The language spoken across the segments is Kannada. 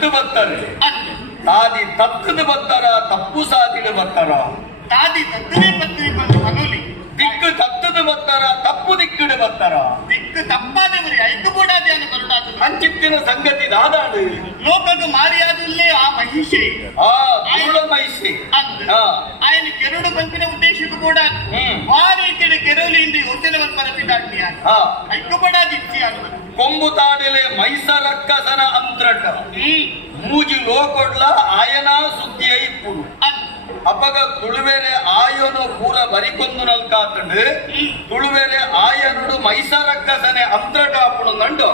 ತತ್ತು ಬರ್ತಾರೆ ಅಂದು ತಾದಿ ತತ್ತದ ಬರ್ತಾರ ತಪ್ಪು ಸಾದಿಲು ಬರ್ತಾರ ತಾದಿ ತತ್ತನೇ ಪತ್ನಿ ಬಂದು ಮನೋಲಿ ದಿಕ್ಕು ತತ್ತದ ಬರ್ತಾರ ತಪ್ಪು ದಿಕ್ಕುಡು ಬರ್ತಾರ ದಿಕ್ಕು ತಪ್ಪಾದವರಿ ಐದು ಕೂಡ ಅದೇನು ಬರುಡಾದು ಅಂಚಿತ್ತಿನ ಸಂಗತಿ ದಾದಾಡು ಲೋಕಕ್ಕೆ ಮಾರಿಯಾದಲ್ಲೇ ಆ ಮಹಿಷೆ ಆ ದುರುಳ ಮಹಿಷಿ ಅಂದು ಹಾ ఆయన కెరుడు పంపిన ఉద్దేశం కూడా వారి ఇక్కడ కెరువులింది ಯೋಚನೆವನ್ನು ಪರಪಿದಾಡ್ನಿಯ ಹಾ ಐಕ್ಯಪಡಾದ ಇಚ್ಛೆಯಾನು ಕೊಂಬು ತಾಡಿಲೆ ಮೈಸರಕ್ಕಸನ ಅಂತ್ರಟ ಮೂಜಿ ಲೋಕೊಡ್ಲ ಆಯನ ಸುದ್ದಿಯ ಇಪ್ಪುಡು ಅಪಗ ತುಳುವೆರೆ ಆಯನು ಪೂರ ಬರಿಕೊಂದು ನಲ್ಕಾತಂಡು ತುಳುವೆರೆ ಆಯನುಡು ಮೈಸರಕ್ಕಸನೆ ಅಂತ್ರಟ ಅಪ್ಪುಡು ನಂಡು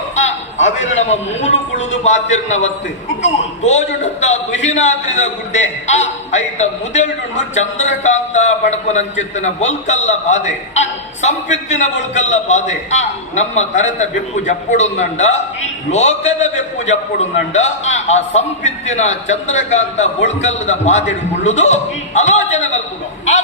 ಅವಿರು ನಮ್ಮ ಮೂಲು ಕುಳುದು ಪಾತಿರ್ನ ಒತ್ತು ತೋಜುಡುತ್ತ ತುಹಿನಾದ್ರಿದ ಗುಡ್ಡೆ ಐತ ಮುದೆಲ್ಡುಂಡು ಚಂದ್ರಕಾಂತ ಪಡಪನಂಚಿತ್ತಿನ ಬೊಲ್ಕಲ್ಲ ಬಾಧೆ ಸಂಪಿತ್ತಿನ ಬೊಲ್ಕಲ್ಲ ಬಾಧೆ ನಮ್ಮ ತರತ ಬೆಪ್ಪು ಜಪ್ಪುಡುಂದಂಡ ಲೋಕದ ಬೆಪ್ಪು ಜಪ್ಪುಡುಂದಂಡ ಆ ಸಂಪಿತ್ತಿನ ಚಂದ್ರಕಾಂತ ಬೊಳ್ಕಲ್ಲದ ಬಾಧೆಡು ಕೊಳ್ಳುದು ಆಲೋಚನೆ ಬಲ್ಪುಡು ಆ